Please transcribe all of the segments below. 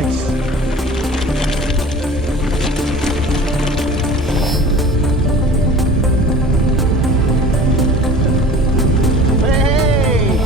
Nice. Hey!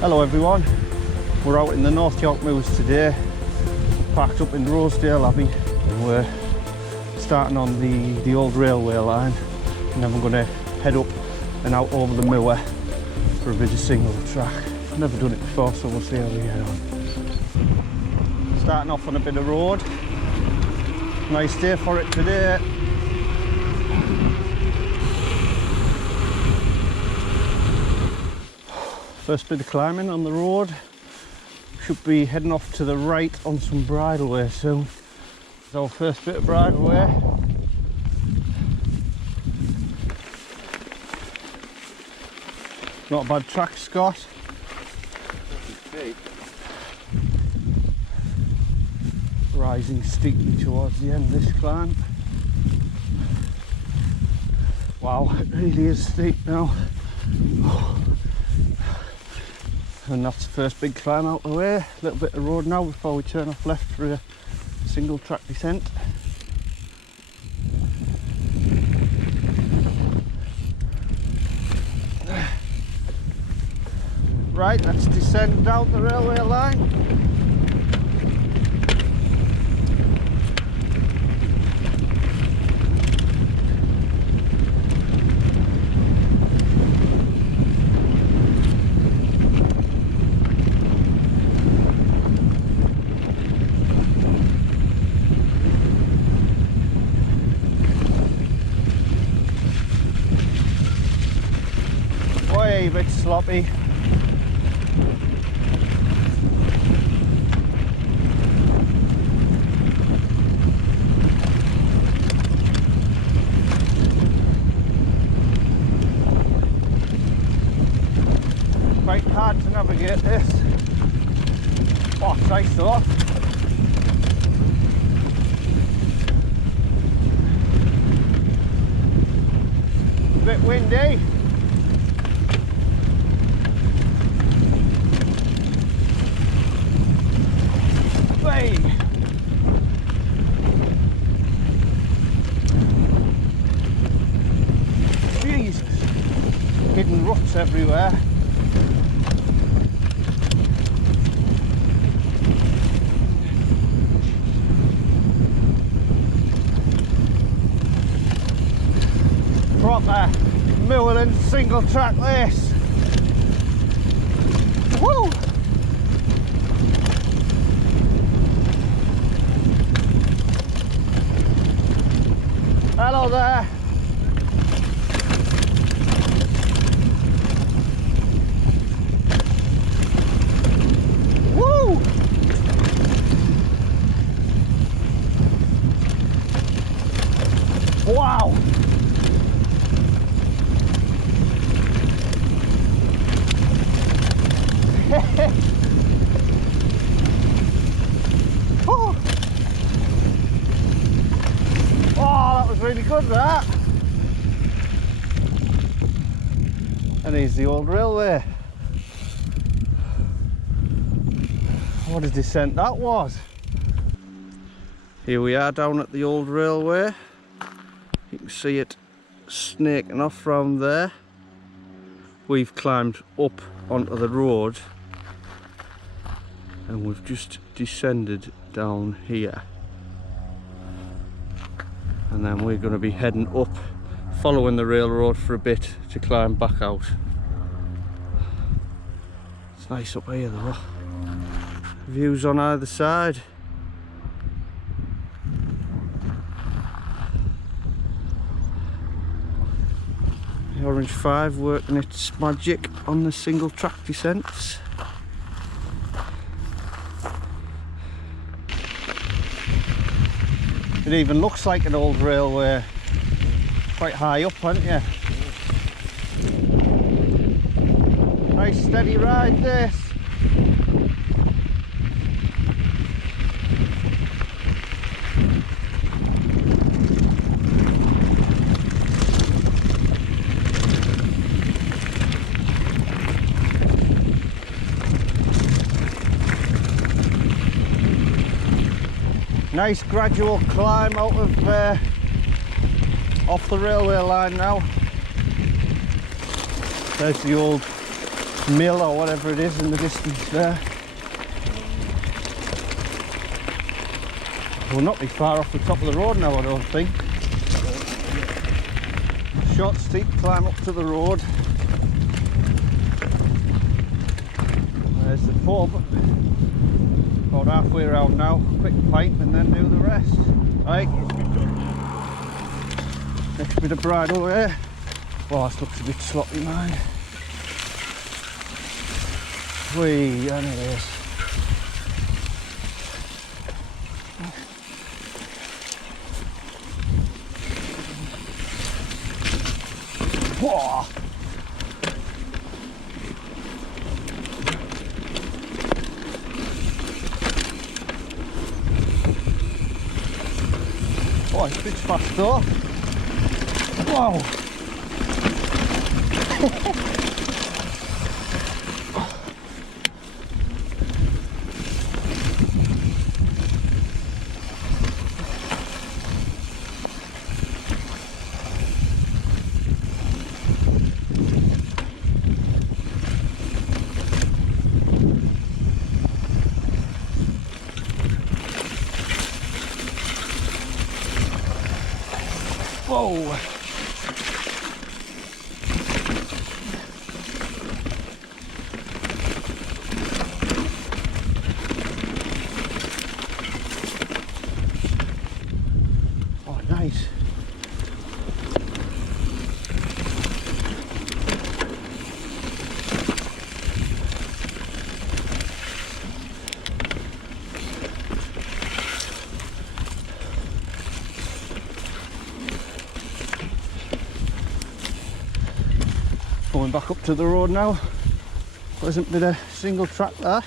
Hello everyone. We're out in the North Yorkshire Moors today, parked up in Rosedale Abbey, and we're starting on the old railway line, and then we're going to head up and out over the moor for a bit of single track. I've never done it before, so we'll see how we get on. Starting off on a bit of road. Nice day for it today. First bit of climbing on the road. Should be heading off to the right on some bridle way soon. It's our first bit of bridle way. Not a bad track, Scott. Rising steeply towards the end of this climb. Wow, it really is steep now. And that's the first big climb out of the way. A little bit of road now before we turn off left for a single track descent. Right, let's descend down the railway line. Way a bit sloppy. Quite hard to navigate this. Oh, it's nice though. A bit windy. Hey. Jesus. Hidden ruts everywhere. Proper Moorland single track this. Woo! Hello there. Woo! Wow! Oh. Oh, that was really good, that. And here's the old railway. What a descent that was. Here we are down at the old railway. You can see it snaking off from there. We've climbed up onto the road and we've just descended down here. And then we're going to be heading up, following the railroad for a bit to climb back out. It's nice up here though. Views on either side. The Orange 5 working its magic on the single track descents. It even looks like an old railway. Quite high up, aren't you? Nice steady ride this. Nice gradual climb out of off the railway line now. There's the old mill or whatever it is in the distance there. We'll not be far off the top of the road now, I don't think. Short steep climb up to the road. There's the pub. About halfway around now. Quick pint and then do the rest. Right. Next bit of bridle there. Oh, this looks a bit sloppy, man. Whee, and it is. Whoa. Oh, it's a bit fast though. Wow. Whoa! Oh, nice. Going back up to the road now. Pleasant bit of single track there.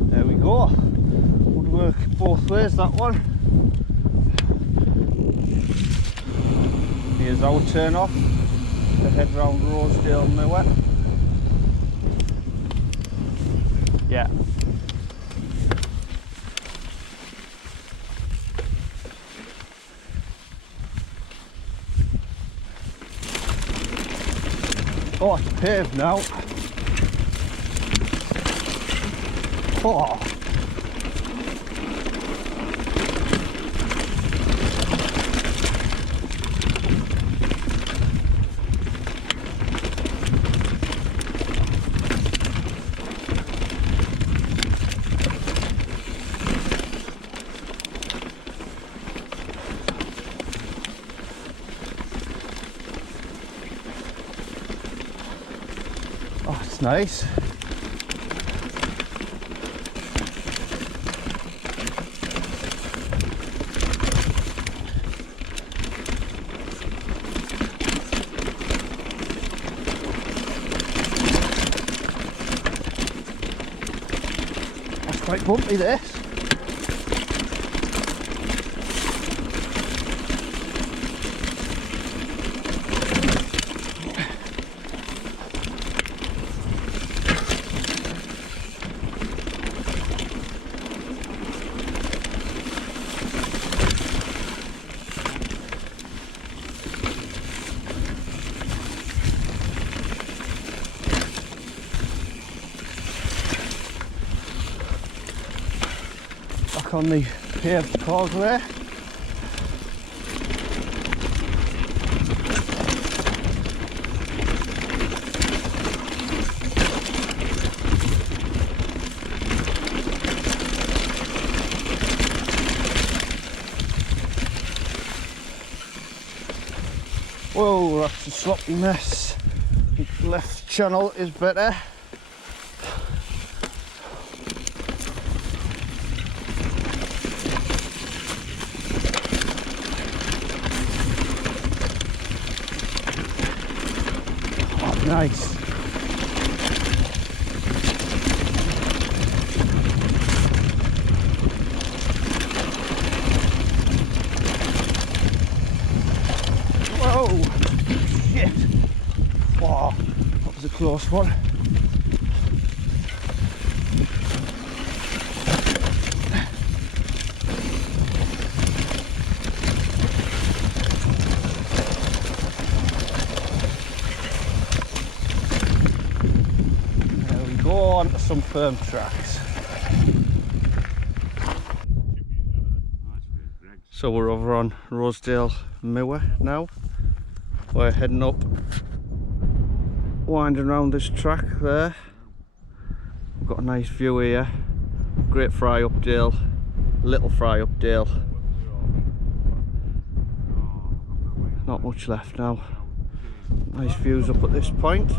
There we go. Would work both ways, that one. Here's our turn off to head round Rosedale Moor. Yeah. Oh, it's paved now. Oh. Oh, it's nice. That's quite bumpy, this. On the paved causeway. Whoa, that's a sloppy mess. The left channel is better. Nice. Whoa! Shit! Wow, that was a a close one. There we go, on to some firm tracks. So we're over on Rosedale Moor now. We're heading up, winding around this track there. We've got a nice view here. Great Fry Updale, Little Fry Updale. Not much left now. Nice views up at this point.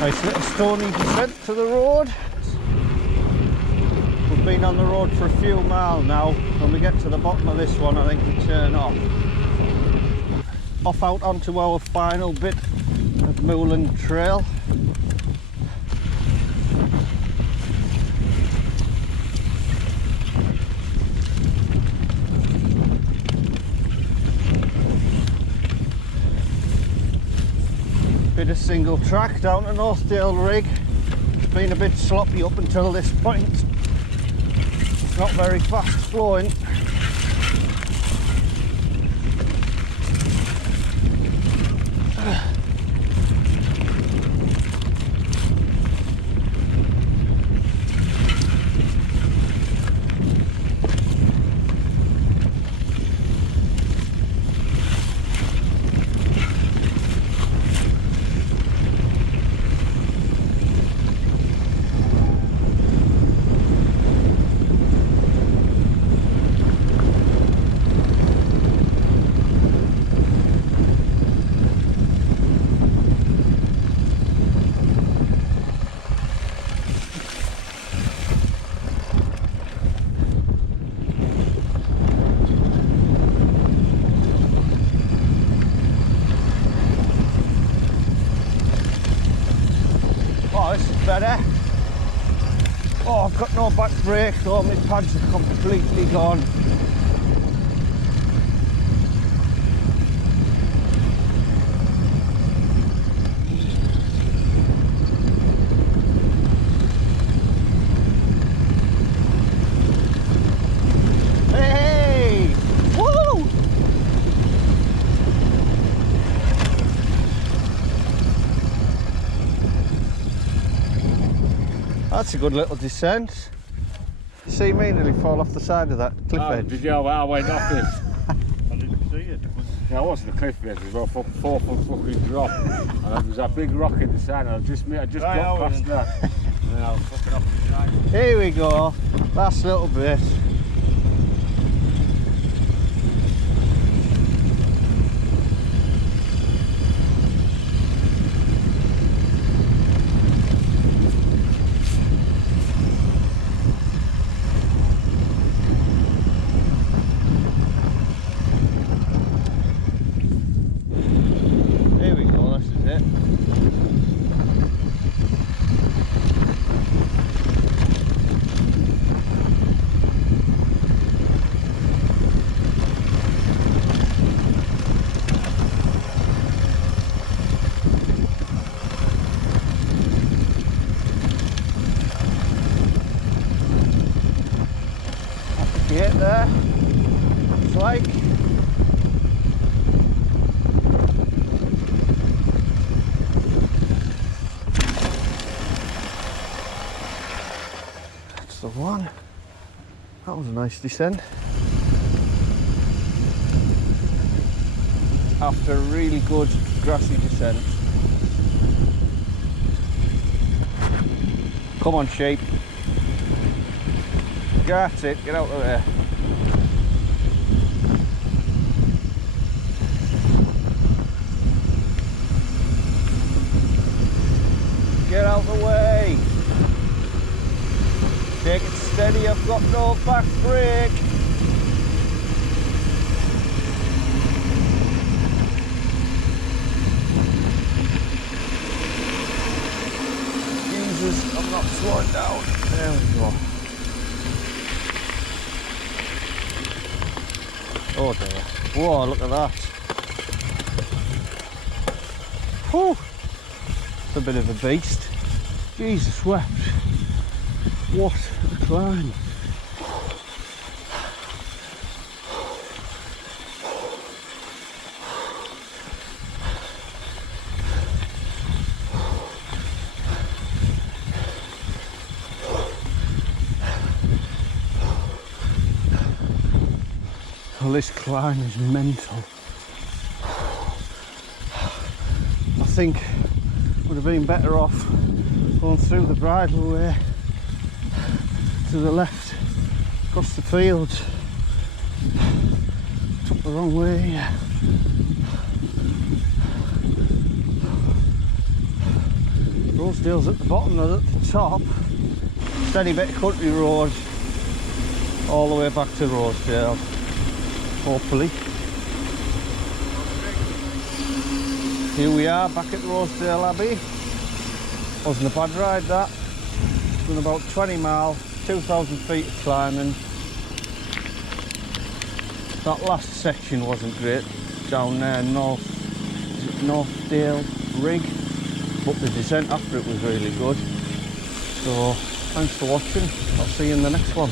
Nice little stony descent to the road. We've been on the road for a few miles now. When we get to the bottom of this one, I think we turn off. Off out onto our final bit of Moorland Trail. Bit of single track down to Northdale Rig. It's been a bit sloppy up until this point. It's not very fast flowing. Better. Oh, I've got no back brake though, my pads are completely gone. Hey! Woo! That's a good little descent. See me nearly fall off the side of that cliff edge. Did you? I went off it. I didn't see it. Yeah, I wasn't a cliff edge, it was a 4 foot fucking drop. And there was a big rock in the sand, and I just got past that. And then I was fucking off the side. Here we go, last little bit. like. That's the one. That was a nice descent. After a really good grassy descent. Come on, sheep. That's it, get out of there. Get out the way. Take it steady, I've got no back brake. Jesus, I'm not slowing down. There we go. Oh dear. Whoa, look at that. Whew. It's a bit of a beast. Jesus wept. What a climb. Well, this climb is mental. I think would have been better off going through the bridle way to the left across the fields. Took the wrong way. Rosedale's at the bottom, not at the top. Steady bit of country road all the way back to Rosedale. Hopefully. Here we are back at Rosedale Abbey. Wasn't a bad ride that. Done about 20 miles, 2,000 feet of climbing. That last section wasn't great down there, North Dale Rig, but the descent after it was really good. So thanks for watching. I'll see you in the next one.